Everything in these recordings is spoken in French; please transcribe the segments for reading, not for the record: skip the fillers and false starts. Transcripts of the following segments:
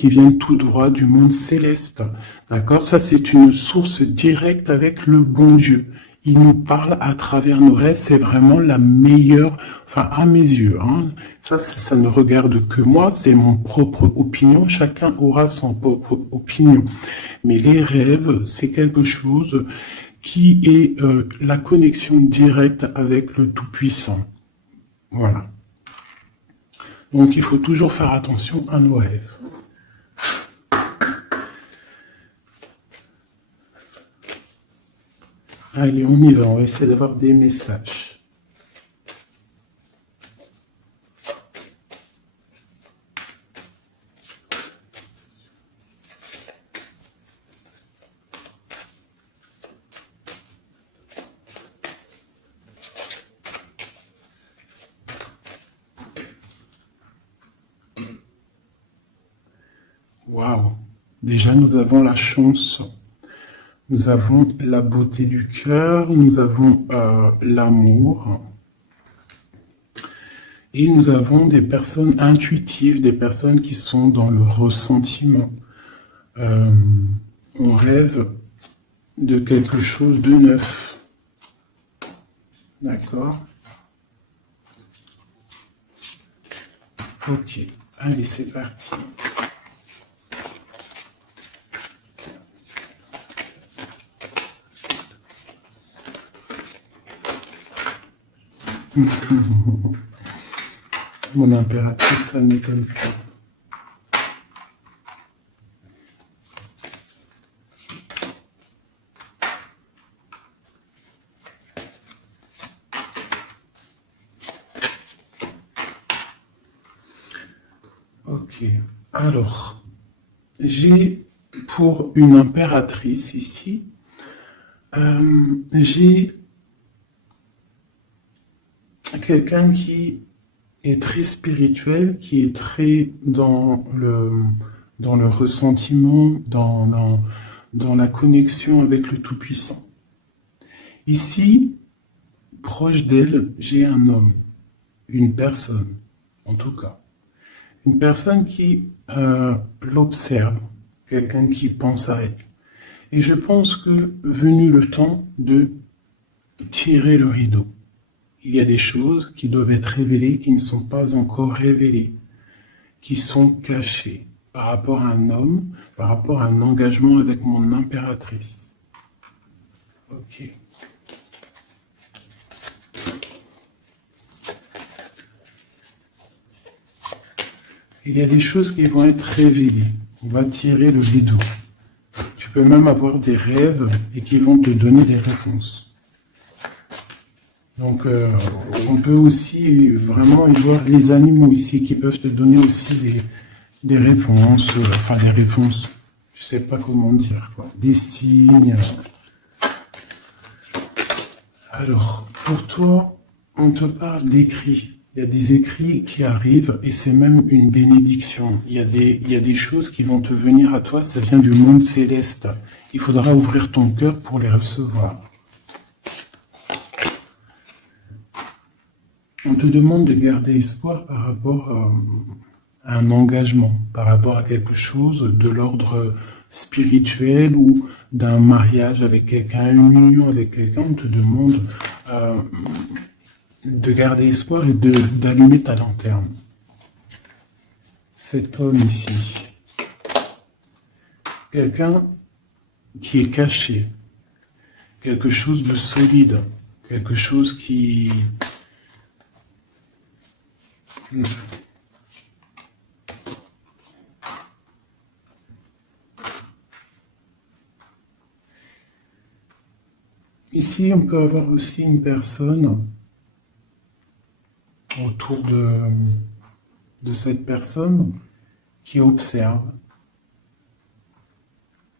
qui viennent tout droit du monde céleste. D'accord? Ça, c'est une source directe avec le bon Dieu. Il nous parle à travers nos rêves, c'est vraiment la meilleure, enfin à mes yeux. Hein. Ça ne regarde que moi, c'est mon propre opinion. Chacun aura son propre opinion. Mais les rêves, c'est quelque chose qui est la connexion directe avec le Tout-Puissant. Voilà. Donc il faut toujours faire attention à nos rêves. Allez, on y va, on va essayer d'avoir des messages. Waouh! Déjà, nous avons la chance. Nous avons la beauté du cœur, nous avons l'amour. Et nous avons des personnes intuitives, des personnes qui sont dans le ressentiment. On rêve de quelque chose de neuf. D'accord? Ok, allez, c'est parti. Mon impératrice, ça ne m'étonne plus. Ok, alors, j'ai pour une impératrice ici, j'ai quelqu'un qui est très spirituel, qui est très dans le ressentiment, dans la connexion avec le Tout-Puissant. Ici, proche d'elle, j'ai un homme, une personne, en tout cas. Une personne qui l'observe, quelqu'un qui pense à elle. Et je pense que venu le temps de tirer le rideau, il y a des choses qui doivent être révélées, qui ne sont pas encore révélées, qui sont cachées par rapport à un homme, par rapport à un engagement avec mon impératrice. Ok. Il y a des choses qui vont être révélées. On va tirer le rideau. Tu peux même avoir des rêves et qui vont te donner des réponses. Donc, on peut aussi vraiment y voir les animaux ici qui peuvent te donner aussi des réponses, enfin des réponses, je sais pas comment dire, quoi, des signes. Alors, pour toi, on te parle d'écrits. Il y a des écrits qui arrivent et c'est même une bénédiction. Il y a des choses qui vont te venir à toi, ça vient du monde céleste. Il faudra ouvrir ton cœur pour les recevoir. On te demande de garder espoir par rapport à un engagement, par rapport à quelque chose de l'ordre spirituel ou d'un mariage avec quelqu'un, une union avec quelqu'un. On te demande de garder espoir et d'allumer ta lanterne. Cet homme ici, quelqu'un qui est caché, quelque chose de solide, quelque chose qui... Ici, on peut avoir aussi une personne autour de cette personne qui observe.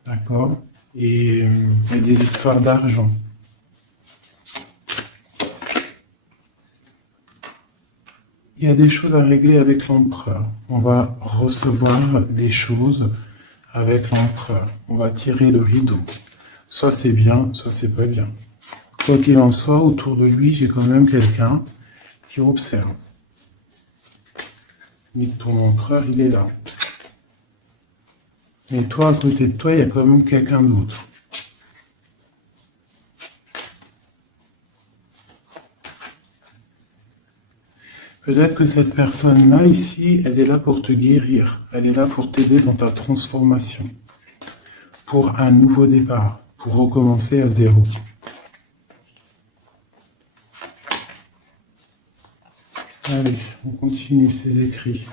D'accord? Et il y a des histoires d'argent. Il y a des choses à régler avec l'empereur. On va recevoir des choses avec l'empereur. On va tirer le rideau. Soit c'est bien, soit c'est pas bien. Quoi qu'il en soit, autour de lui, j'ai quand même quelqu'un qui observe. Mais ton empereur, il est là. Mais toi, à côté de toi, il y a quand même quelqu'un d'autre. Peut-être que cette personne-là, ici, elle est là pour te guérir. Elle est là pour t'aider dans ta transformation. Pour un nouveau départ. Pour recommencer à zéro. Allez, on continue ces écrits.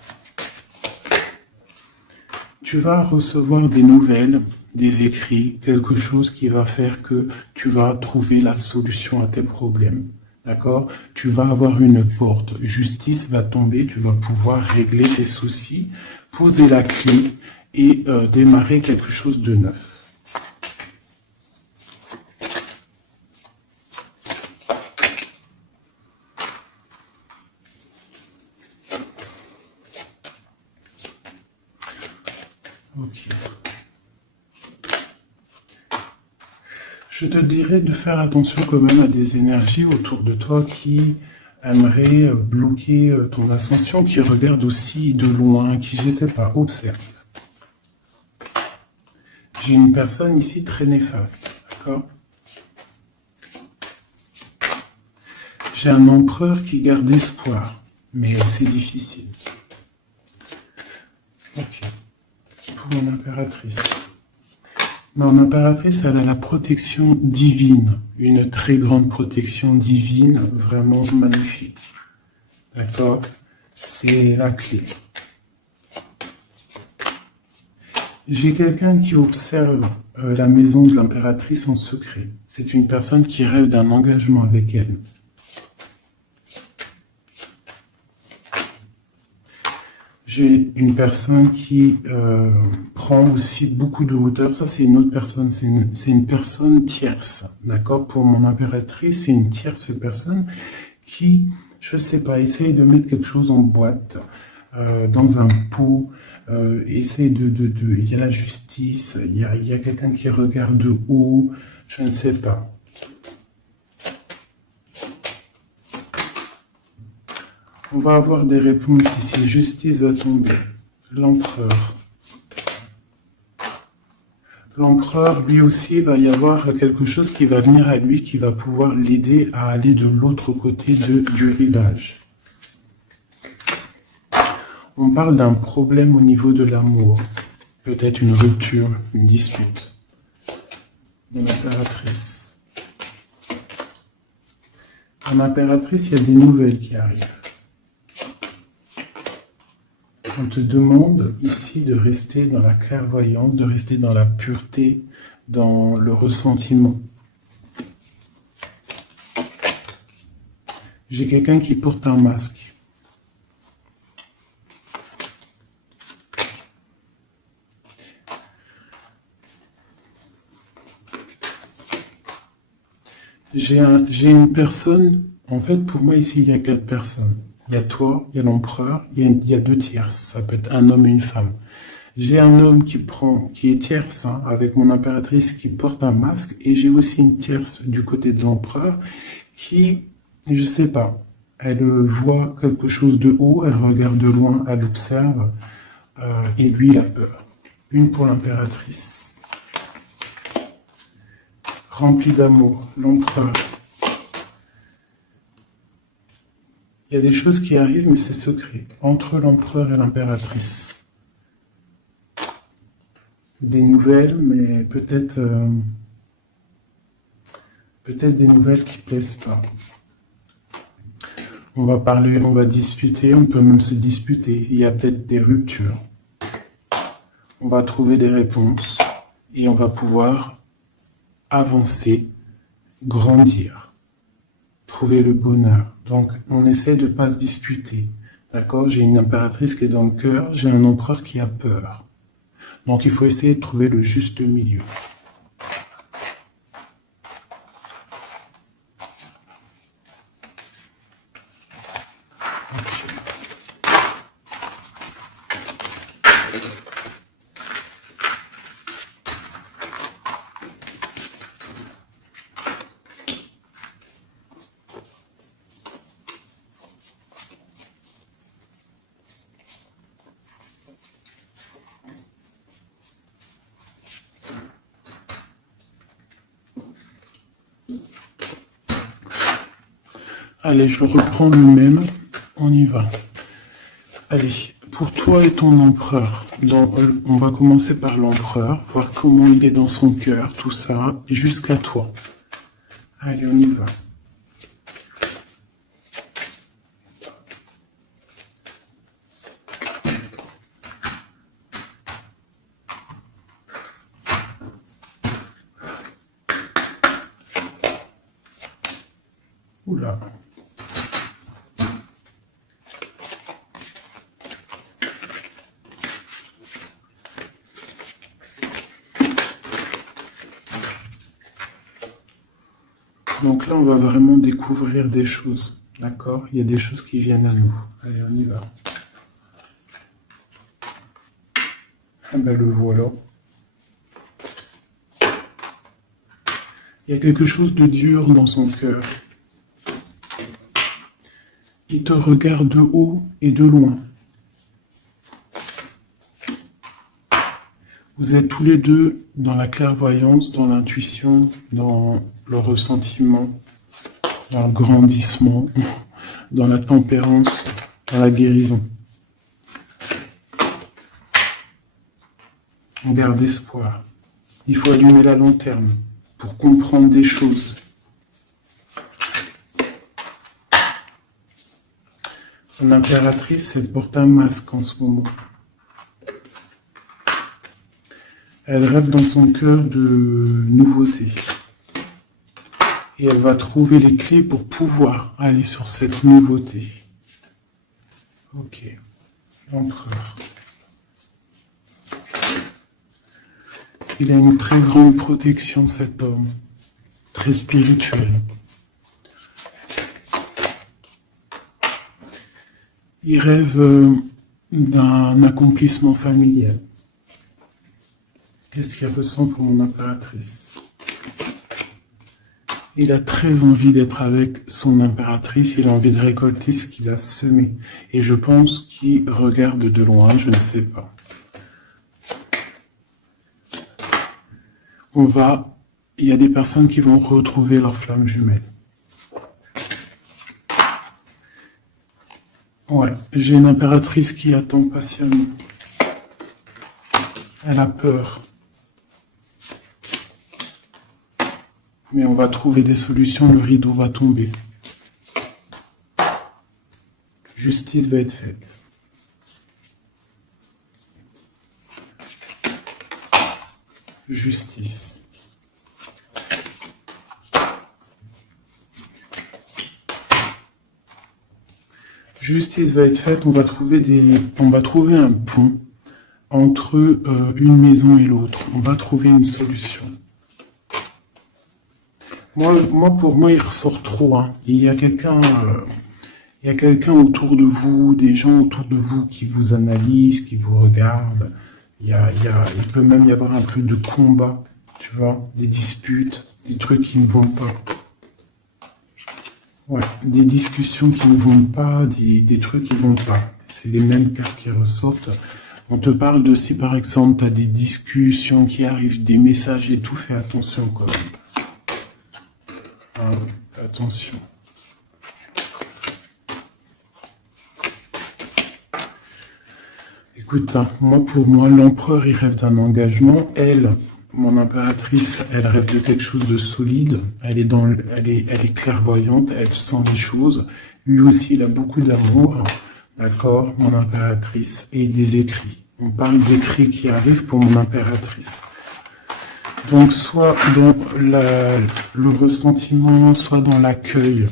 Tu vas recevoir des nouvelles, des écrits, quelque chose qui va faire que tu vas trouver la solution à tes problèmes. D'accord? Tu vas avoir une porte. Justice va tomber, tu vas pouvoir régler tes soucis, poser la clé et démarrer quelque chose de neuf. Ok. Je te dirais de faire attention quand même à des énergies autour de toi qui aimeraient bloquer ton ascension, qui regardent aussi de loin, qui, je ne sais pas, observent. J'ai une personne ici très néfaste, d'accord? J'ai un empereur qui garde espoir, mais c'est difficile. Ok. Pour mon impératrice. Mon impératrice, elle a la protection divine, une très grande protection divine, vraiment magnifique. D'accord? C'est la clé. J'ai quelqu'un qui observe la maison de l'impératrice en secret. C'est une personne qui rêve d'un engagement avec elle. J'ai une personne qui prend aussi beaucoup de hauteur. Ça, c'est une autre personne. C'est une personne tierce. D'accord? Pour mon impératrice, c'est une tierce personne qui, je sais pas, essaye de mettre quelque chose en boîte, dans un pot. Essaye il y a la justice. Il y a quelqu'un qui regarde de haut. Je ne sais pas. On va avoir des réponses ici. Justice va tomber. L'empereur. L'empereur, lui aussi, il va y avoir quelque chose qui va venir à lui, qui va pouvoir l'aider à aller de l'autre côté du rivage. On parle d'un problème au niveau de l'amour. Peut-être une rupture, une dispute. Mon impératrice. En impératrice, il y a des nouvelles qui arrivent. On te demande ici de rester dans la clairvoyance, de rester dans la pureté, dans le ressentiment. J'ai quelqu'un qui porte un masque. J'ai une personne, en fait pour moi ici il y a 4 personnes. Il y a toi, il y a l'empereur, il y a 2 tierces, ça peut être un homme et une femme. J'ai un homme qui est tierce, hein, avec mon impératrice qui porte un masque, et j'ai aussi une tierce du côté de l'empereur qui, je sais pas, elle voit quelque chose de haut, elle regarde de loin, elle observe, et lui il a peur. Une pour l'impératrice, remplie d'amour, l'empereur. Il y a des choses qui arrivent, mais c'est secret, entre l'empereur et l'impératrice. Des nouvelles, mais peut-être des nouvelles qui plaisent pas. On va parler, on va discuter, on peut même se disputer. Il y a peut-être des ruptures. On va trouver des réponses et on va pouvoir avancer, grandir, trouver le bonheur. Donc, on essaie de ne pas se disputer. D'accord? J'ai une impératrice qui est dans le cœur, j'ai un empereur qui a peur. Donc, il faut essayer de trouver le juste milieu. Allez, je reprends le même. On y va. Allez, pour toi et ton empereur, on va commencer par l'empereur, voir comment il est dans son cœur, tout ça, jusqu'à toi. Allez, on y va. Oula. Donc là, on va vraiment découvrir des choses, d'accord? Il y a des choses qui viennent à nous. Allez, on y va. Ah ben le voilà. Il y a quelque chose de dur dans son cœur. Il te regarde de haut et de loin. Vous êtes tous les deux dans la clairvoyance, dans l'intuition, dans le ressentiment, dans le grandissement, dans la tempérance, dans la guérison. On garde espoir. Il faut allumer la lanterne pour comprendre des choses. Son impératrice, elle porte un masque en ce moment. Elle rêve dans son cœur de nouveautés. Et elle va trouver les clés pour pouvoir aller sur cette nouveauté. Ok, l'empereur. Il a une très grande protection, cet homme. Très spirituel. Il rêve d'un accomplissement familial. Qu'est-ce qu'il ressent pour mon impératrice? Il a très envie d'être avec son impératrice, il a envie de récolter ce qu'il a semé. Et je pense qu'il regarde de loin, je ne sais pas. Il y a des personnes qui vont retrouver leur flamme jumelle. Ouais, j'ai une impératrice qui attend patiemment. Elle a peur. Mais on va trouver des solutions, le rideau va tomber. Justice va être faite. Justice. Justice va être faite, on va trouver un pont entre une maison et l'autre. On va trouver une solution. Pour moi, il ressort trop. Hein. Il y a quelqu'un autour de vous, des gens autour de vous qui vous analysent, qui vous regardent. Il peut même y avoir un peu de combat, tu vois, des disputes, des trucs qui ne vont pas. Ouais, des discussions qui ne vont pas, des trucs qui ne vont pas. C'est les mêmes cartes qui ressortent. On te parle de si par exemple tu as des discussions qui arrivent, des messages et tout, fais attention quand même. Fais attention. Écoute, hein, pour moi, l'empereur, il rêve d'un engagement. Elle, mon impératrice, elle rêve de quelque chose de solide. Elle est clairvoyante, elle sent les choses. Lui aussi, il a beaucoup d'amour. D'accord, mon impératrice. Et des écrits. On parle d'écrits qui arrivent pour mon impératrice. Donc, soit dans le ressentiment, soit dans l'accueil.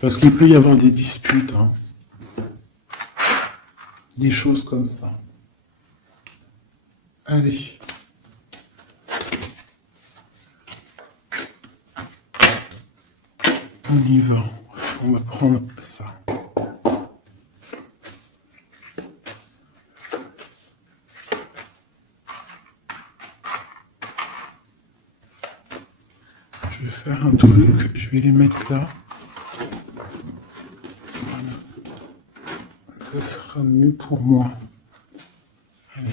Parce qu'il peut y avoir des disputes. Hein. Des choses comme ça. Allez. On y va. On va prendre ça. Je vais faire un truc. Je vais les mettre là. Voilà. Ça sera mieux pour moi. Allez.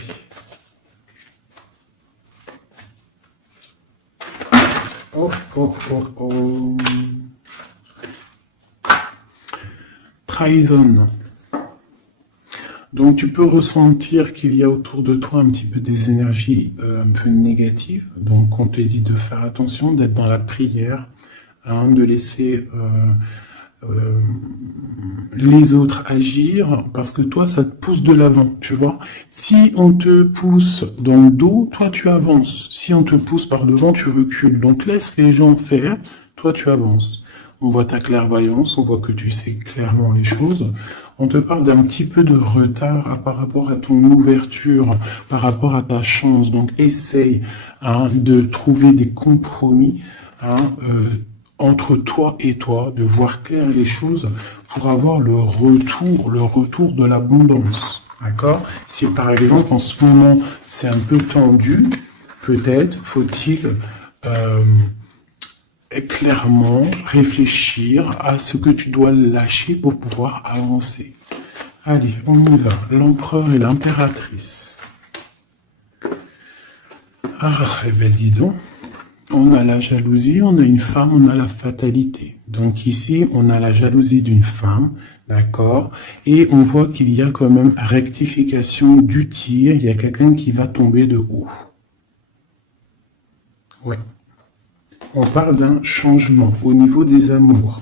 Oh, oh, oh, oh. Trahison. Donc tu peux ressentir qu'il y a autour de toi un petit peu des énergies un peu négatives. Donc on te dit de faire attention, d'être dans la prière, hein, de laisser les autres agir, parce que toi ça te pousse de l'avant, tu vois. Si on te pousse dans le dos, toi tu avances. Si on te pousse par devant, tu recules. Donc laisse les gens faire, toi tu avances. On voit ta clairvoyance, on voit que tu sais clairement les choses. On te parle d'un petit peu de retard par rapport à ton ouverture, par rapport à ta chance. Donc essaye, hein, de trouver des compromis, hein, entre toi et toi, de voir clair les choses pour avoir le retour de l'abondance. D'accord? Si par exemple en ce moment c'est un peu tendu, peut-être faut-il clairement réfléchir à ce que tu dois lâcher pour pouvoir avancer. Allez, on y va. L'empereur et l'impératrice. Ah, eh ben dis donc. On a la jalousie, on a une femme, on a la fatalité. Donc ici, on a la jalousie d'une femme, d'accord? Et on voit qu'il y a quand même rectification du tir. Il y a quelqu'un qui va tomber de haut. Ouais. On parle d'un changement au niveau des amours.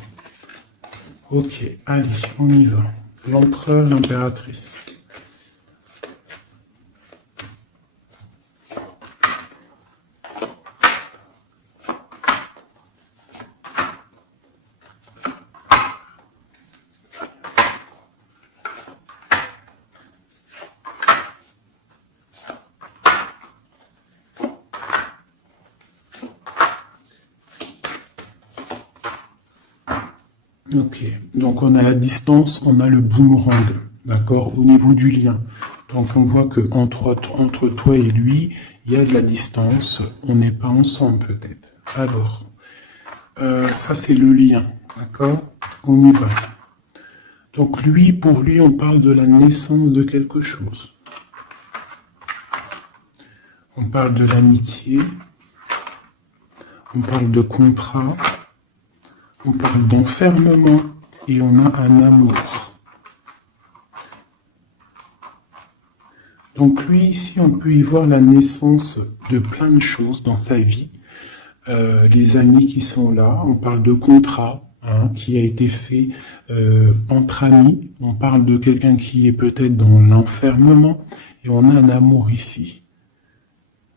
Ok, allez, on y va. L'empereur, l'impératrice. Ok, donc on a la distance, on a le boomerang, d'accord, au niveau du lien. Donc on voit que entre toi et lui, il y a de la distance, on n'est pas ensemble peut-être. Alors, ça c'est le lien, d'accord, on y va. Donc lui, pour lui, on parle de la naissance de quelque chose. On parle de l'amitié, on parle de contrat, on parle d'enfermement et on a un amour. Donc lui, ici, on peut y voir la naissance de plein de choses dans sa vie. Les amis qui sont là, on parle de contrat, hein, qui a été fait entre amis. On parle de quelqu'un qui est peut-être dans l'enfermement et on a un amour ici.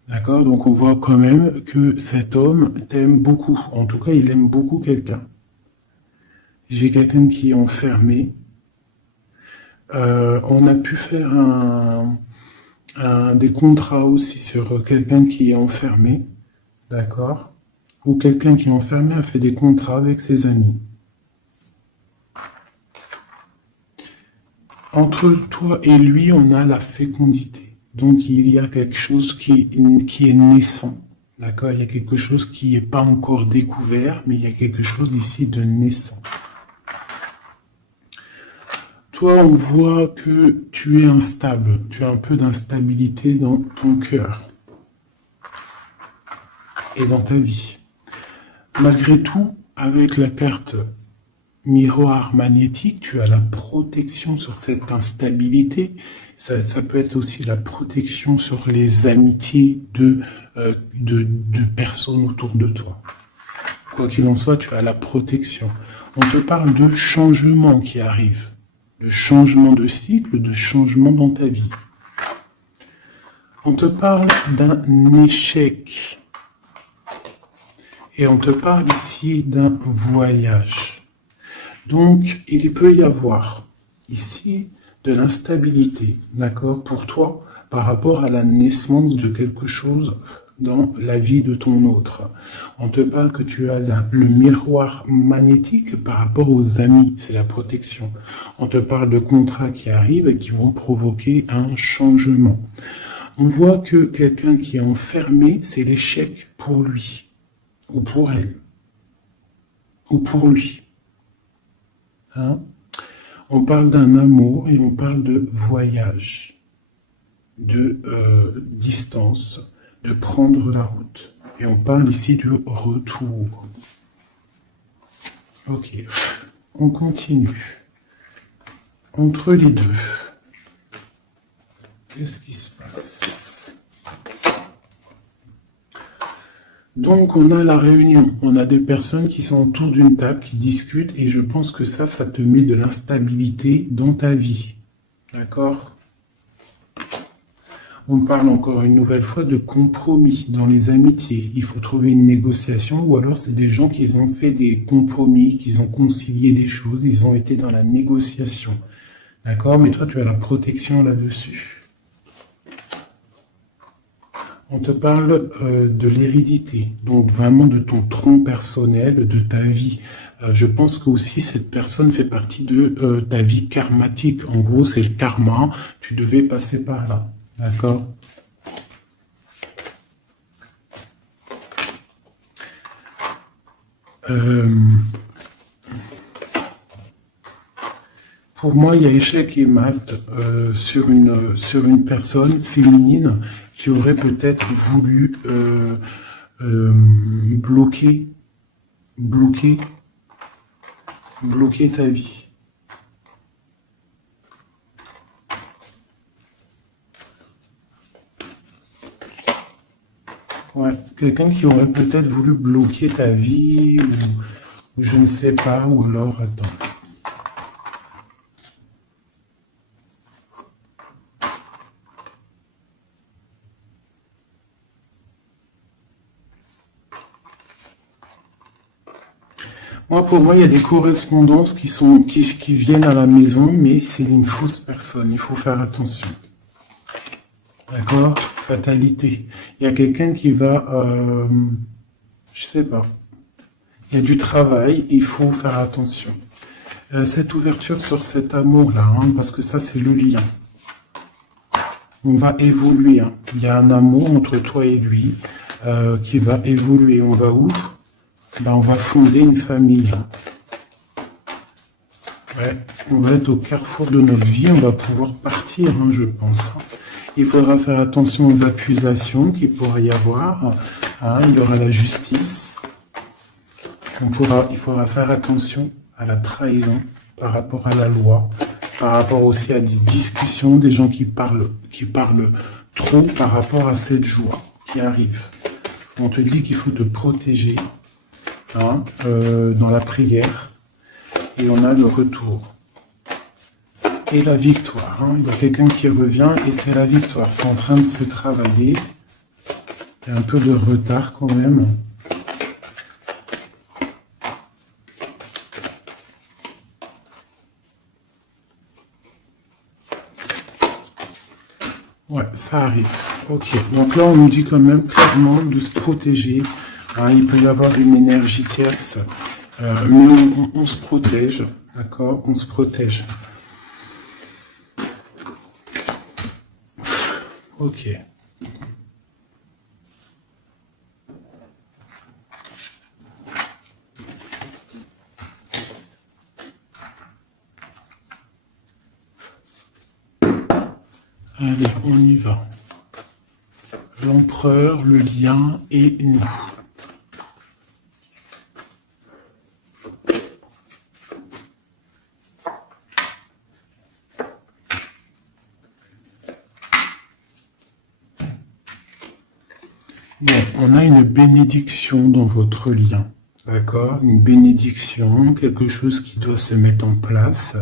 D'accord? Donc on voit quand même que cet homme t'aime beaucoup. En tout cas, il aime beaucoup quelqu'un. J'ai quelqu'un qui est enfermé. On a pu faire des contrats aussi sur quelqu'un qui est enfermé, d'accord? Ou quelqu'un qui est enfermé a fait des contrats avec ses amis. Entre toi et lui, on a la fécondité. Donc il y a quelque chose qui est naissant, d'accord? Il y a quelque chose qui n'est pas encore découvert, mais il y a quelque chose ici de naissant. Toi, on voit que tu es instable, tu as un peu d'instabilité dans ton cœur et dans ta vie. Malgré tout, avec la carte miroir magnétique, tu as la protection sur cette instabilité. Ça peut être aussi la protection sur les amitiés de personnes autour de toi. Quoi qu'il en soit, tu as la protection. On te parle de changement qui arrive. De changement de cycle, de changement dans ta vie. On te parle d'un échec. Et on te parle ici d'un voyage. Donc, il peut y avoir ici de l'instabilité, d'accord, pour toi, par rapport à la naissance de quelque chose dans la vie de ton autre. On te parle que tu as le miroir magnétique par rapport aux amis, c'est la protection. On te parle de contrats qui arrivent et qui vont provoquer un changement. On voit que quelqu'un qui est enfermé, c'est l'échec pour lui, ou pour elle, ou pour lui. Hein? On parle d'un amour et on parle de voyage, de distance, de prendre la route. Et on parle ici de retour. Ok, on continue. Entre les deux, qu'est-ce qui se passe? Donc, on a la réunion. On a des personnes qui sont autour d'une table, qui discutent, et je pense que ça te met de l'instabilité dans ta vie. D'accord? On parle encore une nouvelle fois de compromis dans les amitiés. Il faut trouver une négociation, ou alors c'est des gens qui ont fait des compromis, qui ont concilié des choses, ils ont été dans la négociation. D'accord? Mais toi, tu as la protection là-dessus. On te parle de l'hérédité, donc vraiment de ton tronc personnel, de ta vie. Je pense que aussi cette personne fait partie de ta vie karmatique. En gros, c'est le karma, tu devais passer par là. D'accord? Pour moi, il y a échec et mat sur une personne féminine qui aurait peut-être voulu bloquer ta vie. Ouais, quelqu'un qui aurait peut-être voulu bloquer ta vie, ou je ne sais pas, ou alors, attends. Pour moi, il y a des correspondances qui viennent à la maison, mais c'est une fausse personne, il faut faire attention. D'accord? Fatalité. Il y a quelqu'un qui va, je sais pas, il y a du travail, il faut faire attention. Cette ouverture sur cet amour-là, hein, parce que ça, c'est le lien. On va évoluer. Hein. Il y a un amour entre toi et lui qui va évoluer. On va où? On va fonder une famille. Ouais, on va être au carrefour de notre vie, on va pouvoir partir, hein, je pense. Il faudra faire attention aux accusations qu'il pourrait y avoir. Hein, il y aura la justice. Il faudra faire attention à la trahison par rapport à la loi, par rapport aussi à des discussions, des gens qui parlent trop par rapport à cette joie qui arrive. On te dit qu'il faut te protéger. Hein, dans la prière, et on a le retour et la victoire. Hein. Il y a quelqu'un qui revient et c'est la victoire. C'est en train de se travailler. Il y a un peu de retard quand même. Ouais, ça arrive. Ok, donc là on nous dit quand même clairement de se protéger. Hein, il peut y avoir une énergie tierce, mais on se protège, d'accord? On se protège. Ok. Allez, on y va. L'empereur, le lien et nous. Bon, on a une bénédiction dans votre lien, d'accord? Une bénédiction, quelque chose qui doit se mettre en place.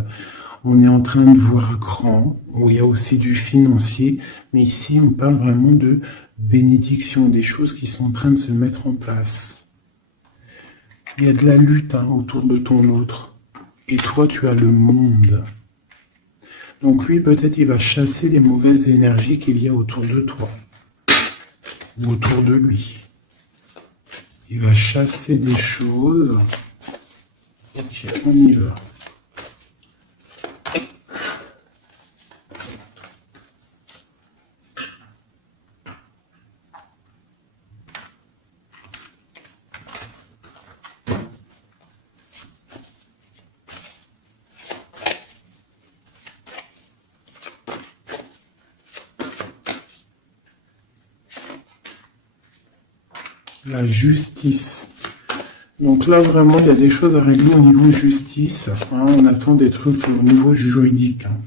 On est en train de voir grand, où il y a aussi du financier, mais ici on parle vraiment de bénédiction, des choses qui sont en train de se mettre en place. Il y a de la lutte autour de ton autre, et toi tu as le monde. Donc lui peut-être il va chasser les mauvaises énergies qu'il y a autour de toi. Ou autour de lui. Il va chasser des choses. Ok, on y va. la justice. Donc là, vraiment, il y a des choses à régler au niveau justice. Hein, on attend des trucs au niveau juridique. Hein.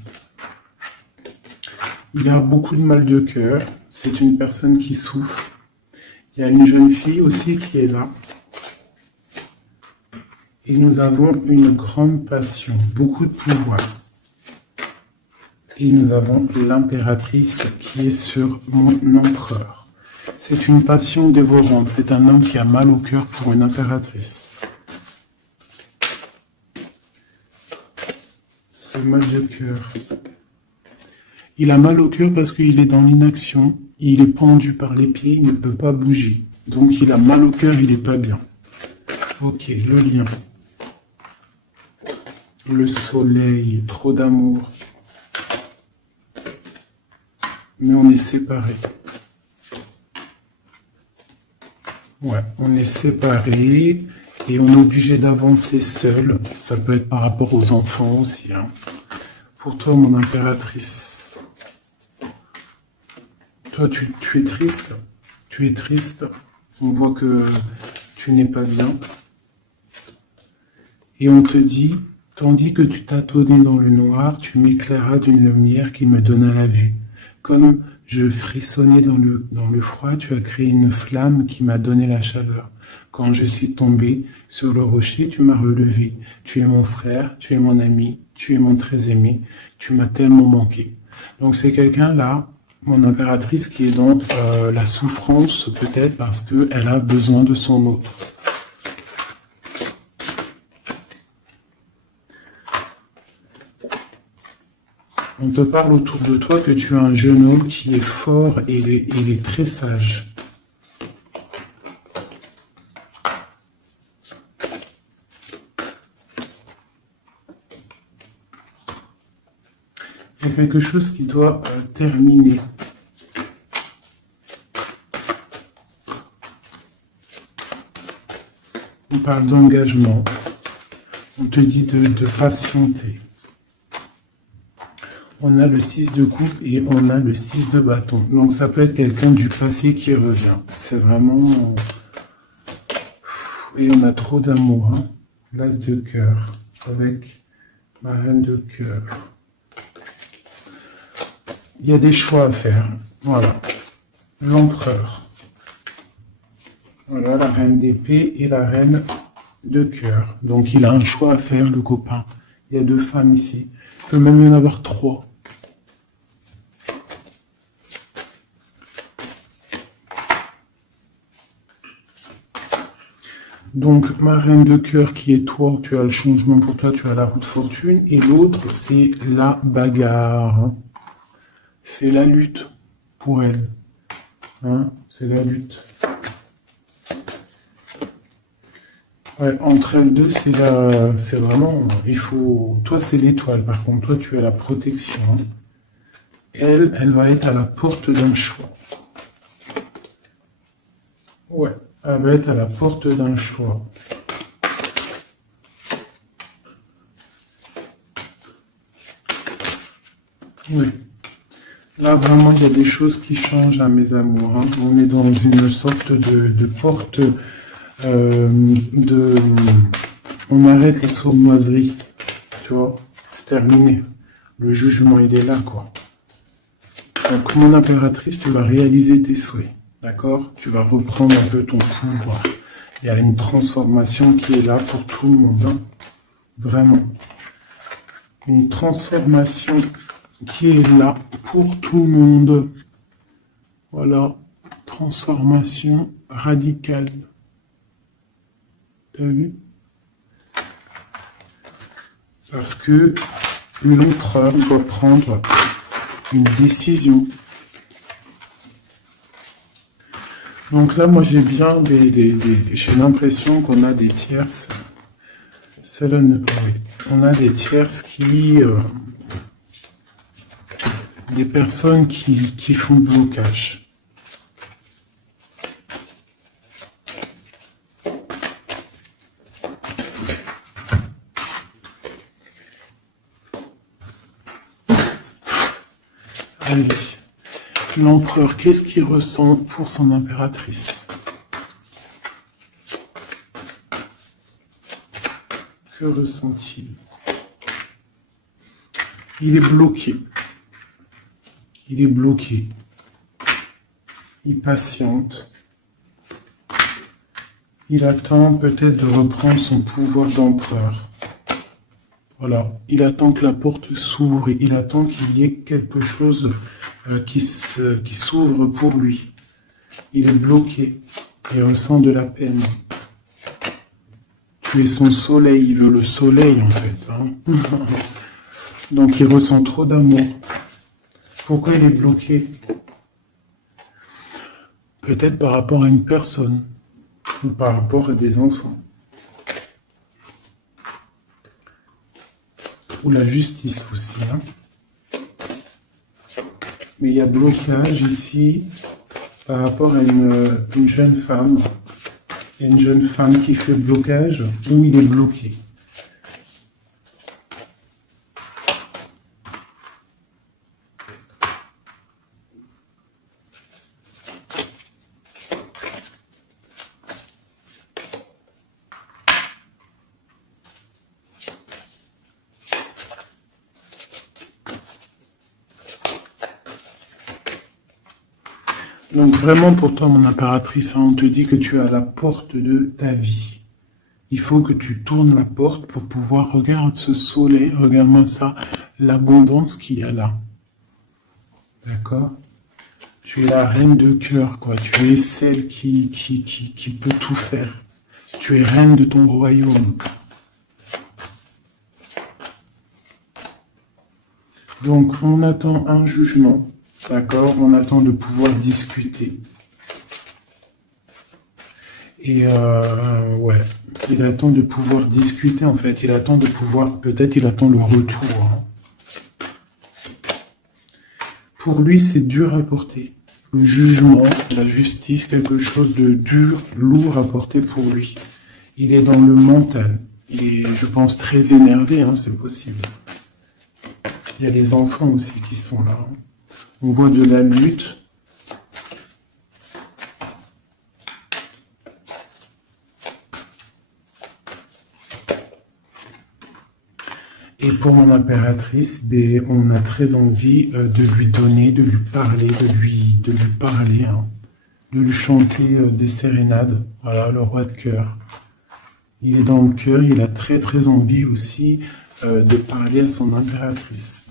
Il a beaucoup de mal de cœur. C'est une personne qui souffre. Il y a une jeune fille aussi qui est là. Et nous avons une grande passion, beaucoup de pouvoir. Et nous avons l'impératrice qui est sur mon empereur. C'est une passion dévorante. C'est un homme qui a mal au cœur pour une impératrice. Ce mal de cœur. Il a mal au cœur parce qu'il est dans l'inaction. Il est pendu par les pieds, il ne peut pas bouger. Donc il a mal au cœur, il n'est pas bien. Ok, le lien. Le soleil, trop d'amour. Mais on est séparés. Ouais, on est séparés et on est obligé d'avancer seul. Ça peut être par rapport aux enfants aussi. Hein. Pour toi, mon impératrice. Toi, tu es triste. Tu es triste. On voit que tu n'es pas bien. Et on te dit, tandis que tu tâtonnais dans le noir, tu m'éclairas d'une lumière qui me donna la vue. Comme je frissonnais dans le froid, tu as créé une flamme qui m'a donné la chaleur. Quand je suis tombé sur le rocher, tu m'as relevé. Tu es mon frère, tu es mon ami, tu es mon très aimé, tu m'as tellement manqué. Donc c'est quelqu'un là, mon impératrice, qui est dans la souffrance peut-être parce qu'elle a besoin de son autre. On te parle autour de toi que tu es un jeune homme qui est fort et il est très sage. Il y a quelque chose qui doit terminer. On parle d'engagement. On te dit de patienter. On a le 6 de coupe et on a le 6 de bâton. Donc ça peut être quelqu'un du passé qui revient. C'est vraiment... Et on a trop d'amour. Hein. L'as de cœur avec ma reine de cœur. Il y a des choix à faire. Voilà. L'empereur. Voilà la reine d'épée et la reine de cœur. Donc il a un choix à faire, le copain. Il y a 2 femmes ici. Il peut même y en avoir 3. Donc, ma reine de cœur qui est toi, tu as le changement pour toi, tu as la roue de fortune. Et l'autre, c'est la bagarre. C'est la lutte pour elle. Hein, c'est la lutte. Ouais, entre elles deux, c'est vraiment, il faut, toi c'est l'étoile, par contre, toi tu as la protection. Elle va être à la porte d'un choix. Ouais, elle va être à la porte d'un choix. Oui. Là, vraiment, il y a des choses qui changent à mes amours. Hein. On est dans une sorte de porte... on arrête la sournoiserie, tu vois, c'est terminé. Le jugement, il est là, quoi. Donc, mon impératrice, tu vas réaliser tes souhaits, d'accord? Tu vas reprendre un peu ton pouvoir. Il y a une transformation qui est là pour tout le monde, hein. Vraiment. Une transformation qui est là pour tout le monde. Voilà, transformation radicale. T'as vu? Parce que l'empereur doit prendre une décision. Donc là, moi, j'ai bien j'ai l'impression qu'on a des tierces. Celle-là, oui. On a des tierces qui... des personnes qui font blocage. Allez, l'empereur, qu'est-ce qu'il ressent pour son impératrice? Que ressent-il? Il est bloqué. Il est bloqué. Il patiente. Il attend peut-être de reprendre son pouvoir d'empereur. Voilà. Il attend que la porte s'ouvre. Il attend qu'il y ait quelque chose qui s'ouvre pour lui. Il est bloqué. Il ressent de la peine. Tu es son soleil. Il veut le soleil, en fait. Hein. Donc, il ressent trop d'amour. Pourquoi il est bloqué? Peut-être par rapport à une personne. Ou par rapport à des enfants. Ou la justice aussi. Hein. Mais il y a blocage ici par rapport à une jeune femme. Il y a une jeune femme qui fait blocage ou il est bloqué. Donc vraiment pour toi, mon impératrice, hein, on te dit que tu es à la porte de ta vie. Il faut que tu tournes la porte pour pouvoir regarder ce soleil, regarde-moi ça, l'abondance qu'il y a là. D'accord? Tu es la reine de cœur, quoi. Tu es celle qui peut tout faire. Tu es reine de ton royaume. Donc on attend un jugement. D'accord, on attend de pouvoir discuter. Et ouais, il attend de pouvoir discuter en fait. Il attend de pouvoir, peut-être il attend le retour. Hein. Pour lui, c'est dur à porter. Le jugement, la justice, quelque chose de dur, lourd à porter pour lui. Il est dans le mental. Il est, je pense, très énervé, hein, c'est possible. Il y a les enfants aussi qui sont là. Hein. On voit de la lutte. Et pour mon impératrice, on a très envie de lui donner, de lui parler, de lui parler, hein, de lui chanter des sérénades. Voilà, le roi de cœur. Il est dans le cœur, il a très très envie aussi de parler à son impératrice.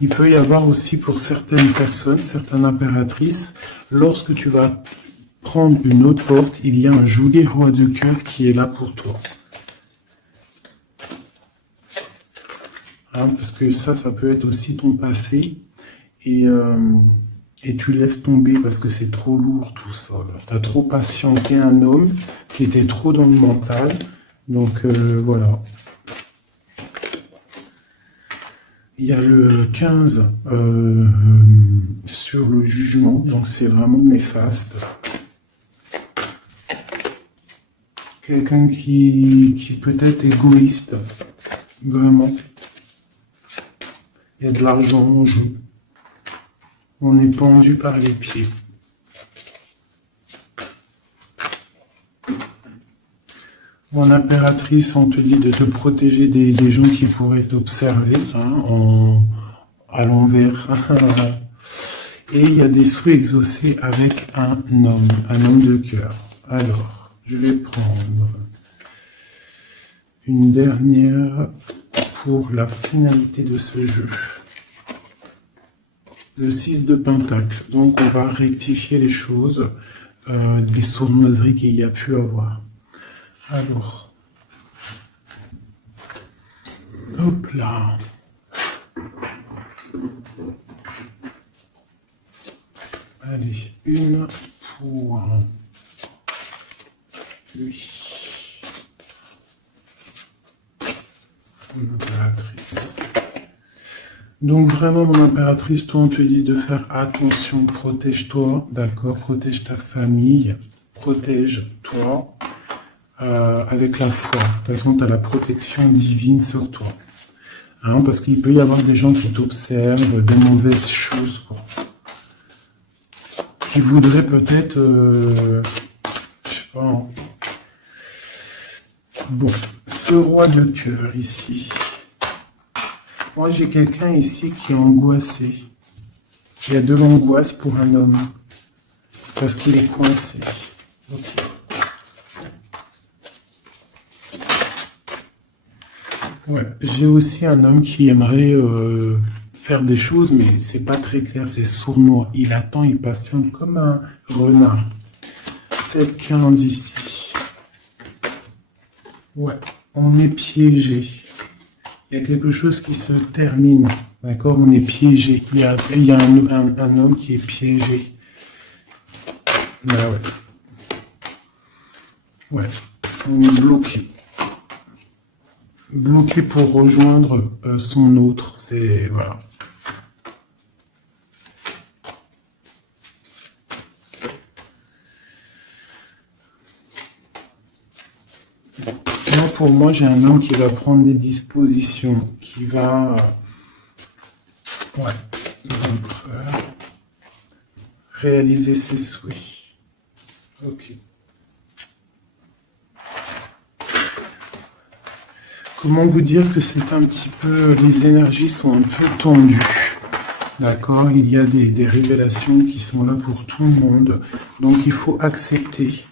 Il peut y avoir aussi pour certaines personnes, certaines impératrices, lorsque tu vas prendre une autre porte, il y a un joli roi de cœur qui est là pour toi. Hein, parce que ça peut être aussi ton passé. Et tu laisses tomber parce que c'est trop lourd tout ça. Tu as trop patienté un homme qui était trop dans le mental. Donc voilà. Il y a le 15 sur le jugement, donc c'est vraiment néfaste. Quelqu'un qui peut être égoïste, vraiment. Il y a de l'argent en jeu. On est pendu par les pieds. Mon impératrice, on te dit de te protéger des gens qui pourraient t'observer hein, à l'envers. Et il y a des souhaits exaucés avec un homme de cœur. Alors, je vais prendre une dernière pour la finalité de ce jeu. Le 6 de Pentacle. Donc, on va rectifier les choses, les sournoiseries qu'il y a pu avoir. Alors, hop là. Allez, une pour lui. Mon impératrice. Donc vraiment, mon impératrice, toi, on te dit de faire attention, protège-toi, d'accord, protège ta famille, protège-toi. Avec la foi. De toute façon, tu as la protection divine sur toi. Hein, parce qu'il peut y avoir des gens qui t'observent, des mauvaises choses, quoi. Qui voudraient peut-être, je pas, hein. Bon, ce roi de cœur ici. Moi, j'ai quelqu'un ici qui est angoissé. Il y a de l'angoisse pour un homme. Parce qu'il est coincé. Ok. Ouais, j'ai aussi un homme qui aimerait faire des choses, mais c'est pas très clair, c'est sournois. Il attend, il patiente comme un renard. 7-15 ici. Ouais, on est piégé. Il y a quelque chose qui se termine. D'accord, on est piégé. Il y a un homme qui est piégé. Bah ouais. Ouais, on est bloqué. Bloqué pour rejoindre son autre. C'est... Voilà. Là, pour moi, j'ai un homme qui va prendre des dispositions, qui va... ouais. Réaliser ses souhaits. Ok. Comment vous dire que c'est un petit peu... Les énergies sont un peu tendues. D'accord? Il y a des révélations qui sont là pour tout le monde. Donc, il faut accepter.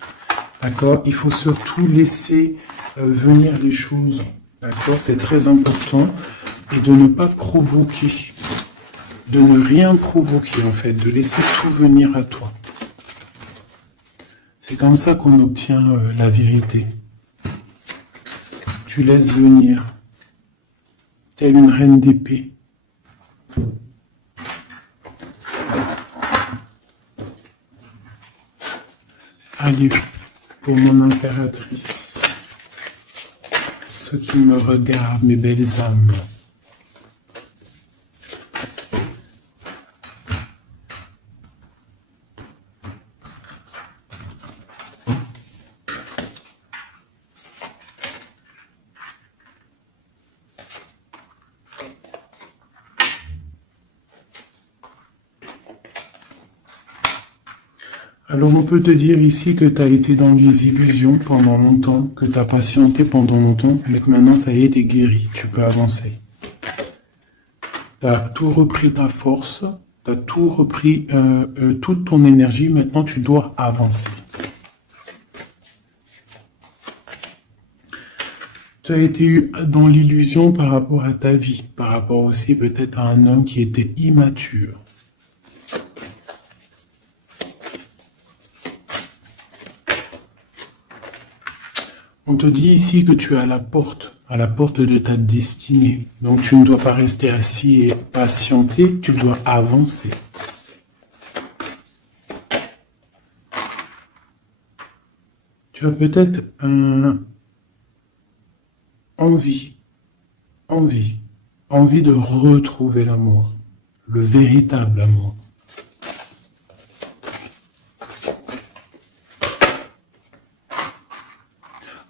D'accord? Il faut surtout laisser venir les choses. D'accord? C'est très important. Et de ne pas provoquer. De ne rien provoquer, en fait. De laisser tout venir à toi. C'est comme ça qu'on obtient la vérité. Tu laisses venir, telle une reine d'épée. Allez, pour mon impératrice, ceux qui me regardent, mes belles âmes. Alors on peut te dire ici que tu as été dans les illusions pendant longtemps, que tu as patienté pendant longtemps, mais que maintenant ça y est, t'es guéri, tu peux avancer. Tu as tout repris ta force, tu as tout repris, toute ton énergie, maintenant tu dois avancer. Tu as été dans l'illusion par rapport à ta vie, par rapport aussi peut-être à un homme qui était immature. On te dit ici que tu es à la porte de ta destinée. Donc tu ne dois pas rester assis et patienter, tu dois avancer. Tu as peut-être envie de retrouver l'amour, le véritable amour.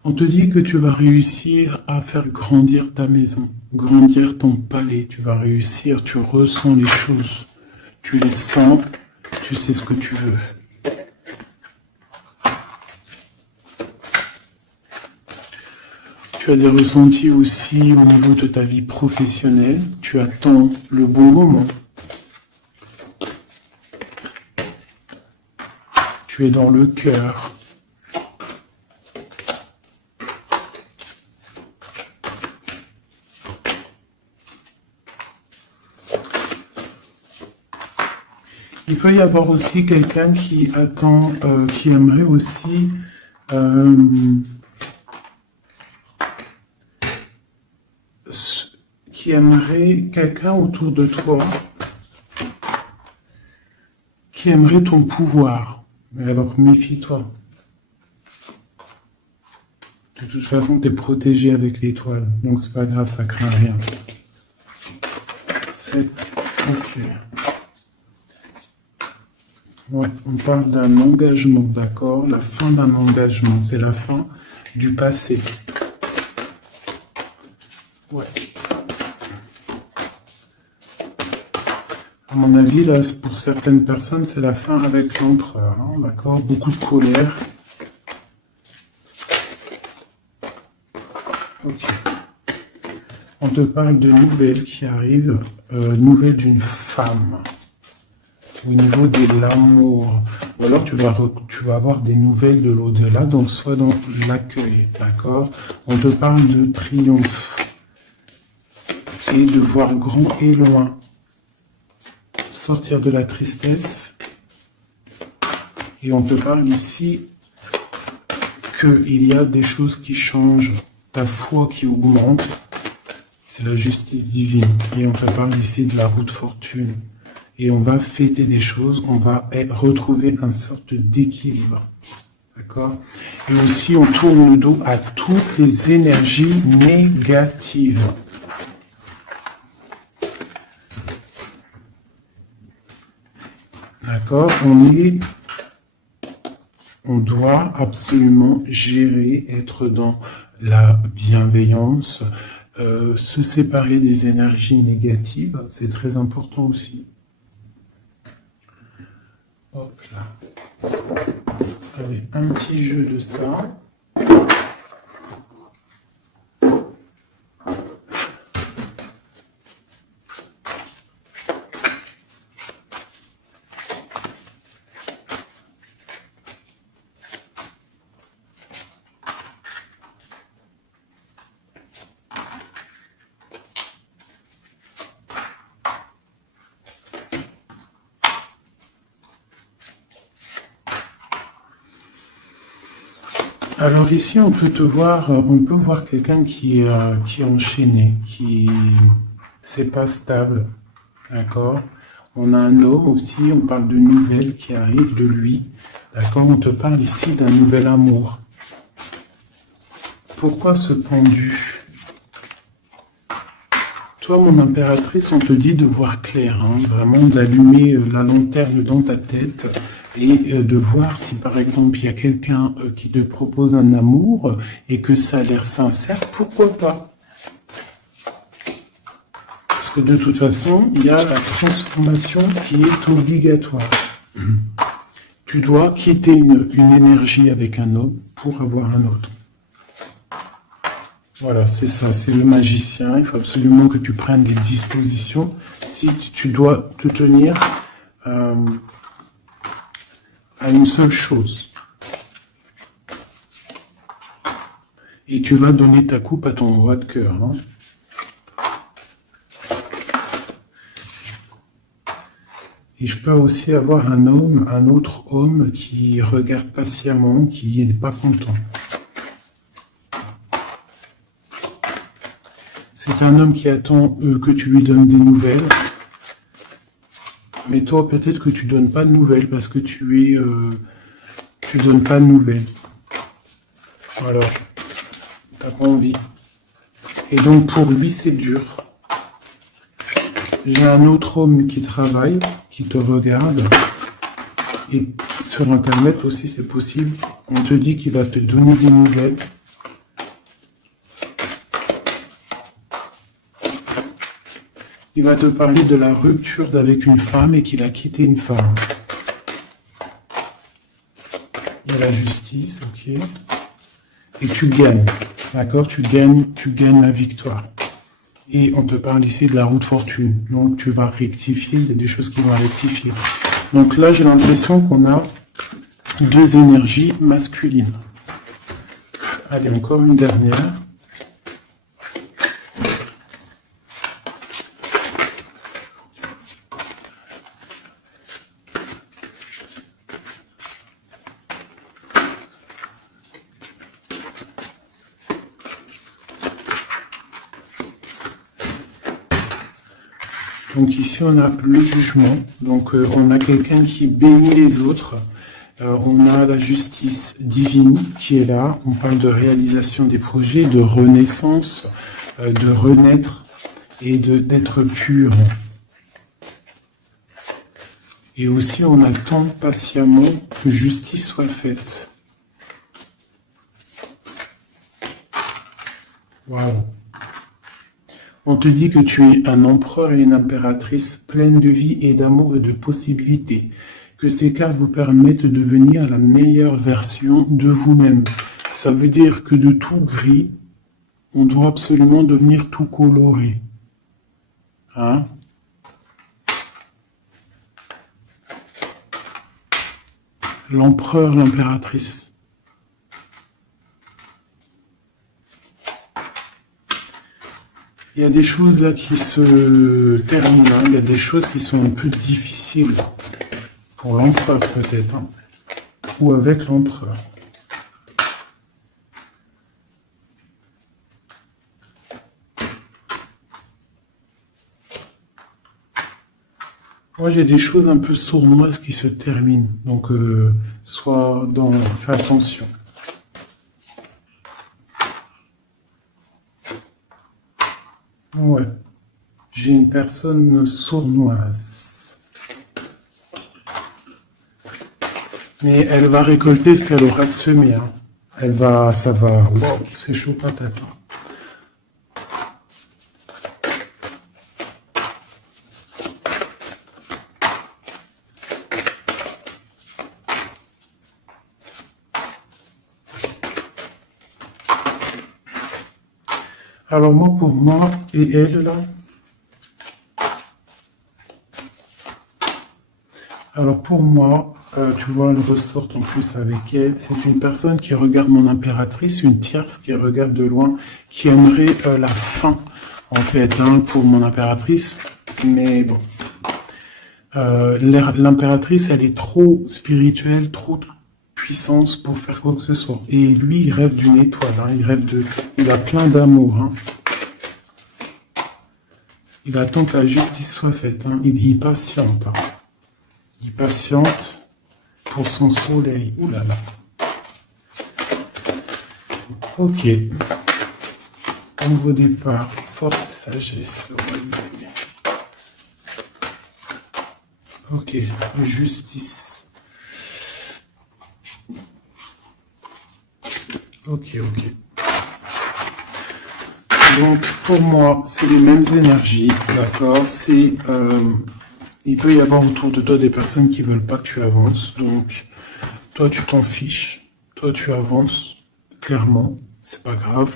On te dit que tu vas réussir à faire grandir ta maison, grandir ton palais, tu vas réussir, tu ressens les choses, tu les sens, tu sais ce que tu veux. Tu as des ressentis aussi au niveau de ta vie professionnelle, tu attends le bon moment. Tu es dans le cœur. Il peut y avoir aussi quelqu'un qui attend, qui aimerait aussi qui aimerait quelqu'un autour de toi qui aimerait ton pouvoir. Mais alors méfie-toi. De toute façon, tu es protégé avec l'étoile, donc c'est pas grave, ça craint rien. C'est ok. Ouais, on parle d'un engagement, d'accord? La fin d'un engagement, c'est la fin du passé. Ouais. À mon avis, là, pour certaines personnes, c'est la fin avec l'empereur, hein, d'accord? Beaucoup de colère. Ok. On te parle de nouvelles qui arrivent, nouvelles d'une femme, au niveau de l'amour. Ou alors tu vas avoir des nouvelles de l'au-delà, donc soit dans l'accueil, d'accord? On te parle de triomphe et de voir grand et loin. Sortir de la tristesse. Et on te parle ici qu'il y a des choses qui changent, ta foi qui augmente. C'est la justice divine. Et on te parle ici de la roue de fortune. Et on va fêter des choses, on va retrouver une sorte d'équilibre. D'accord? Et aussi, on tourne le dos à toutes les énergies négatives. D'accord? On doit absolument gérer, être dans la bienveillance, se séparer des énergies négatives, c'est très important aussi. Hop là. Allez, un petit jeu de ça. Alors ici, on peut voir quelqu'un qui est enchaîné, c'est pas stable, d'accord? On a un homme aussi, on parle de nouvelles qui arrivent de lui, d'accord? On te parle ici d'un nouvel amour. Pourquoi ce pendu? Toi, mon impératrice, on te dit de voir clair, hein, vraiment d'allumer la lanterne dans ta tête et de voir si, par exemple, il y a quelqu'un qui te propose un amour et que ça a l'air sincère, pourquoi pas? Parce que de toute façon, il y a la transformation qui est obligatoire. Tu dois quitter une énergie avec un homme pour avoir un autre. Voilà, c'est ça, c'est le magicien. Il faut absolument que tu prennes des dispositions. Si tu dois te tenir à une seule chose. Et tu vas donner ta coupe à ton roi de cœur. Hein. Et je peux aussi avoir un autre homme qui regarde patiemment, qui n'est pas content. C'est un homme qui attend que tu lui donnes des nouvelles. Mais toi, peut-être que tu donnes pas de nouvelles parce que tu donnes pas de nouvelles. Alors, t'as pas envie. Et donc pour lui, c'est dur. J'ai un autre homme qui travaille, qui te regarde. Et sur Internet aussi, c'est possible. On te dit qu'il va te donner des nouvelles. Il va te parler de la rupture avec une femme et qu'il a quitté une femme. Il y a la justice, ok. Et tu gagnes, d'accord? Tu gagnes la victoire. Et on te parle ici de la roue de fortune. Donc tu vas rectifier, il y a des choses qui vont rectifier. Donc là, j'ai l'impression qu'on a deux énergies masculines. Allez, encore une dernière. Donc ici, on a le jugement. Donc on a quelqu'un qui bénit les autres. On a la justice divine qui est là. On parle de réalisation des projets, de renaissance, de renaître et d'être pur. Et aussi, on attend patiemment que justice soit faite. Waouh! On te dit que tu es un empereur et une impératrice pleine de vie et d'amour et de possibilités. Que ces cartes vous permettent de devenir la meilleure version de vous-même. Ça veut dire que de tout gris, On doit absolument devenir tout coloré. Hein? L'empereur, l'impératrice. Il y a des choses là qui se terminent. Hein. Il y a des choses qui sont un peu difficiles. Pour l'empereur peut-être. Hein. Ou avec l'empereur. Moi, j'ai des choses un peu sournoises qui se terminent. Donc, fais attention. Ouais. J'ai une personne sournoise. Mais elle va récolter ce qu'elle aura semé. Hein. Ça va. Wow, c'est chaud patate. Alors moi, pour moi et elle, là. Alors pour moi, tu vois, elle ressort en plus avec elle. C'est une personne qui regarde mon impératrice, une tierce qui regarde de loin, qui aimerait la fin, en fait, hein, pour mon impératrice. Mais bon. L'impératrice, elle est trop spirituelle, trop puissance pour faire quoi que ce soit. Et lui, il rêve d'une étoile, hein, il a plein d'amour. Hein. Il attend que la justice soit faite. Hein. Il patiente. Hein. Il patiente pour son soleil. Ouh là là. Ok. Nouveau départ. Force sagesse. Ok. Justice. Ok. Donc, pour moi, c'est les mêmes énergies, d'accord? Il peut y avoir autour de toi des personnes qui veulent pas que tu avances. Donc, toi, tu t'en fiches. Toi, tu avances, clairement. C'est pas grave.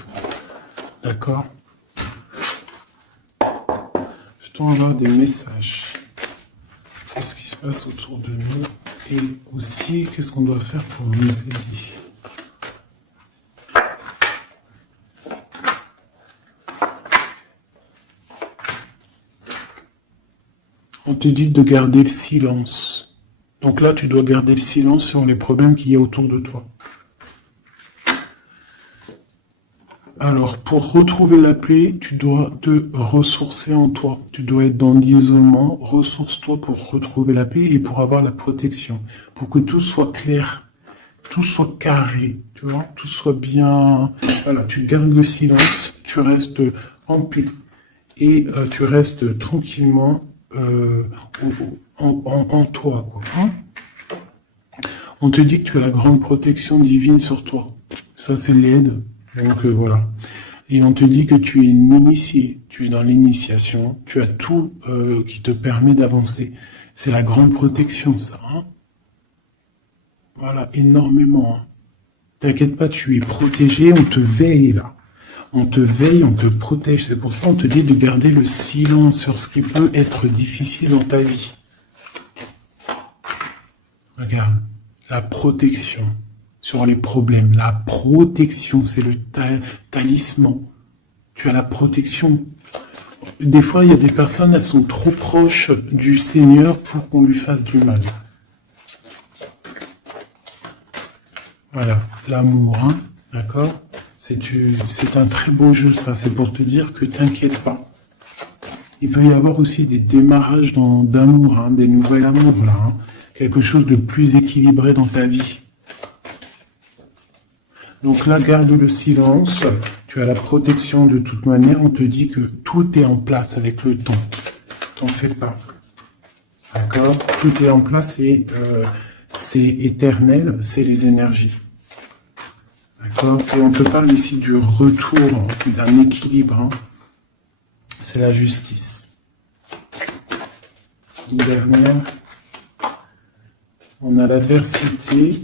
D'accord? Je dois avoir des messages. Qu'est-ce qui se passe autour de nous? Et aussi, qu'est-ce qu'on doit faire pour nous aider? On te dit de garder le silence. Donc là, tu dois garder le silence sur les problèmes qu'il y a autour de toi. Alors, pour retrouver la paix, tu dois te ressourcer en toi. Tu dois être dans l'isolement. Ressource-toi pour retrouver la paix et pour avoir la protection. Pour que tout soit clair, tout soit carré, tu vois, tout soit bien... Voilà, tu gardes le silence, tu restes en paix et tu restes tranquillement en toi, quoi. Hein. On te dit que tu as la grande protection divine sur toi. Ça, c'est l'aide. Donc voilà. Et on te dit que tu es initié, tu es dans l'initiation, tu as tout qui te permet d'avancer. C'est la grande protection, ça. Hein. Voilà, énormément. Hein. T'inquiète pas, tu es protégé, on te veille là. On te veille, on te protège. C'est pour ça qu'on te dit de garder le silence sur ce qui peut être difficile dans ta vie. Regarde, la protection sur les problèmes. La protection, c'est le talisman. Tu as la protection. Des fois, il y a des personnes, elles sont trop proches du Seigneur pour qu'on lui fasse du mal. Voilà, l'amour, hein, d'accord? C'est un très beau jeu, ça. C'est pour te dire que t'inquiète pas. Il peut y avoir aussi des démarrages d'amour, hein, des nouvelles amours, là. Hein. Quelque chose de plus équilibré dans ta vie. Donc là, garde le silence. Tu as la protection de toute manière. On te dit que tout est en place avec le temps. T'en fais pas. D'accord? Tout est en place et c'est éternel, c'est les énergies. D'accord? Et on te parle ici du retour, d'un équilibre. Hein. C'est la justice. Une dernière. On a l'adversité.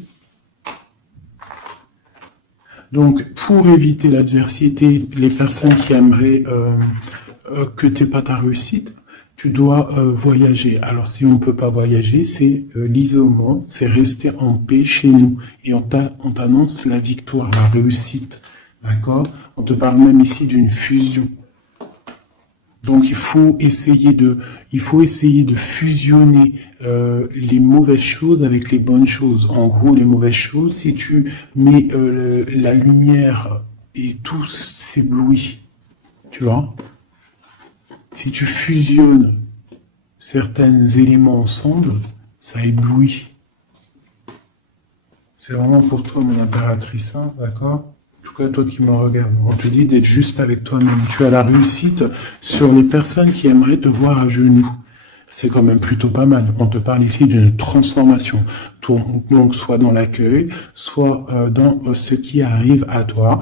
Donc, pour éviter l'adversité, les personnes qui aimeraient que tu n'aies pas ta réussite, tu dois voyager. Alors, si on ne peut pas voyager, c'est l'isolement, c'est rester en paix chez nous. Et on t'annonce la victoire, la réussite. D'accord? On te parle même ici d'une fusion. Donc il faut essayer de fusionner les mauvaises choses avec les bonnes choses. En gros, les mauvaises choses, si tu mets la lumière et tout s'éblouit, tu vois. Si tu fusionnes certains éléments ensemble, ça éblouit. C'est vraiment pour toi, mon impératrice, hein, d'accord? En tout cas, toi qui me regardes, on te dit d'être juste avec toi-même. Tu as la réussite sur les personnes qui aimeraient te voir à genoux. C'est quand même plutôt pas mal. On te parle ici d'une transformation. Donc, soit dans l'accueil, soit dans ce qui arrive à toi.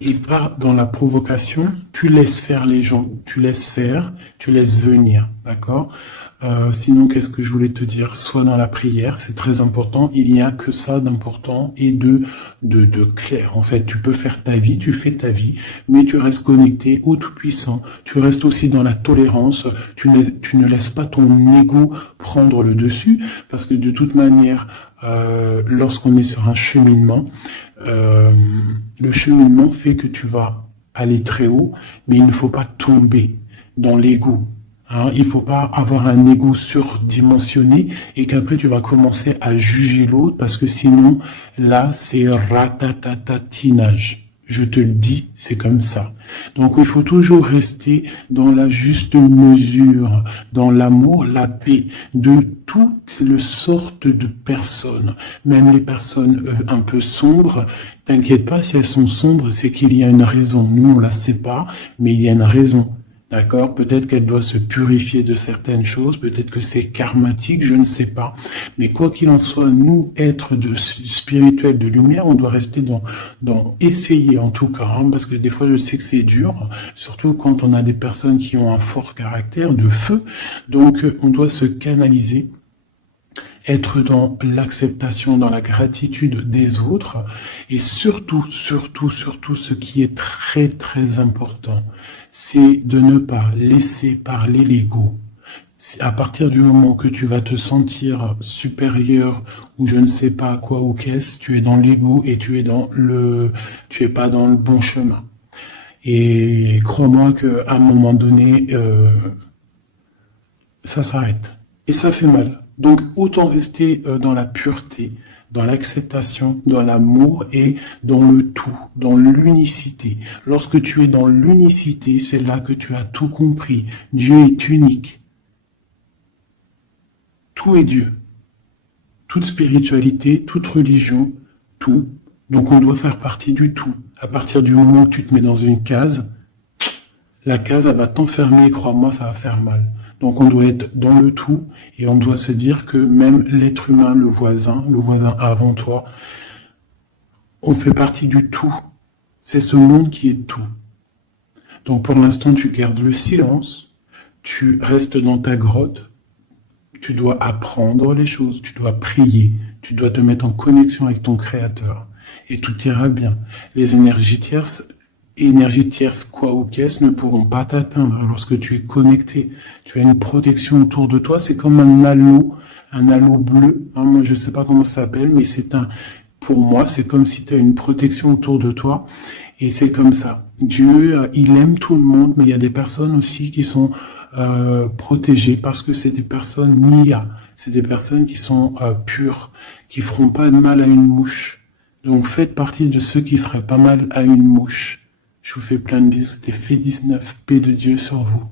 Et pas dans la provocation. Tu laisses faire les gens. Tu laisses faire, tu laisses venir. D'accord ? Sinon, qu'est-ce que je voulais te dire? Soit dans la prière, c'est très important. Il n'y a que ça d'important et de clair. En fait, tu peux faire ta vie, tu fais ta vie, mais tu restes connecté au Tout-Puissant. Tu restes aussi dans la tolérance. Tu ne laisses pas ton ego prendre le dessus, parce que de toute manière, lorsqu'on est sur un cheminement, le cheminement fait que tu vas aller très haut, mais il ne faut pas tomber dans l'ego. Hein, il faut pas avoir un ego surdimensionné et qu'après tu vas commencer à juger l'autre parce que sinon, là, c'est ratatatinage. Je te le dis, c'est comme ça. Donc, il faut toujours rester dans la juste mesure, dans l'amour, la paix de toutes les sortes de personnes. Même les personnes un peu sombres, t'inquiète pas, si elles sont sombres, c'est qu'il y a une raison. Nous, on la sait pas, mais il y a une raison. D'accord? Peut-être qu'elle doit se purifier de certaines choses, peut-être que c'est karmatique, je ne sais pas. Mais quoi qu'il en soit, nous, êtres spirituels de lumière, on doit rester dans essayer en tout cas, hein, parce que des fois je sais que c'est dur, surtout quand on a des personnes qui ont un fort caractère de feu. Donc on doit se canaliser, être dans l'acceptation, dans la gratitude des autres, et surtout, ce qui est très très important, c'est de ne pas laisser parler l'ego. À partir du moment que tu vas te sentir supérieur ou je ne sais pas quoi ou qu'est-ce, tu es dans l'ego et tu es pas dans le bon chemin. Et crois-moi qu'à un moment donné, ça s'arrête. Et ça fait mal. Donc autant rester dans la pureté, dans l'acceptation, dans l'amour et dans le tout, dans l'unicité. Lorsque tu es dans l'unicité, c'est là que tu as tout compris. Dieu est unique. Tout est Dieu. Toute spiritualité, toute religion, tout. Donc on doit faire partie du tout. À partir du moment que tu te mets dans une case, la case, elle va t'enfermer, crois-moi, ça va faire mal. Donc on doit être dans le tout et on doit se dire que même l'être humain, le voisin avant toi, on fait partie du tout. C'est ce monde qui est tout. Donc pour l'instant, tu gardes le silence, tu restes dans ta grotte, tu dois apprendre les choses, tu dois prier, tu dois te mettre en connexion avec ton Créateur et tout ira bien. Les énergies tierces, quoi ou qu'est-ce, ne pourront pas t'atteindre lorsque tu es connecté. Tu as une protection autour de toi, c'est comme un halo bleu. Hein, moi, je ne sais pas comment ça s'appelle, mais pour moi, c'est comme si tu as une protection autour de toi. Et c'est comme ça. Dieu, il aime tout le monde, mais il y a des personnes aussi qui sont protégées parce que c'est des personnes Nia. C'est des personnes qui sont pures, qui feront pas de mal à une mouche. Donc faites partie de ceux qui feraient pas mal à une mouche. Je vous fais plein de bisous, c'était Fait 19, paix de Dieu sur vous.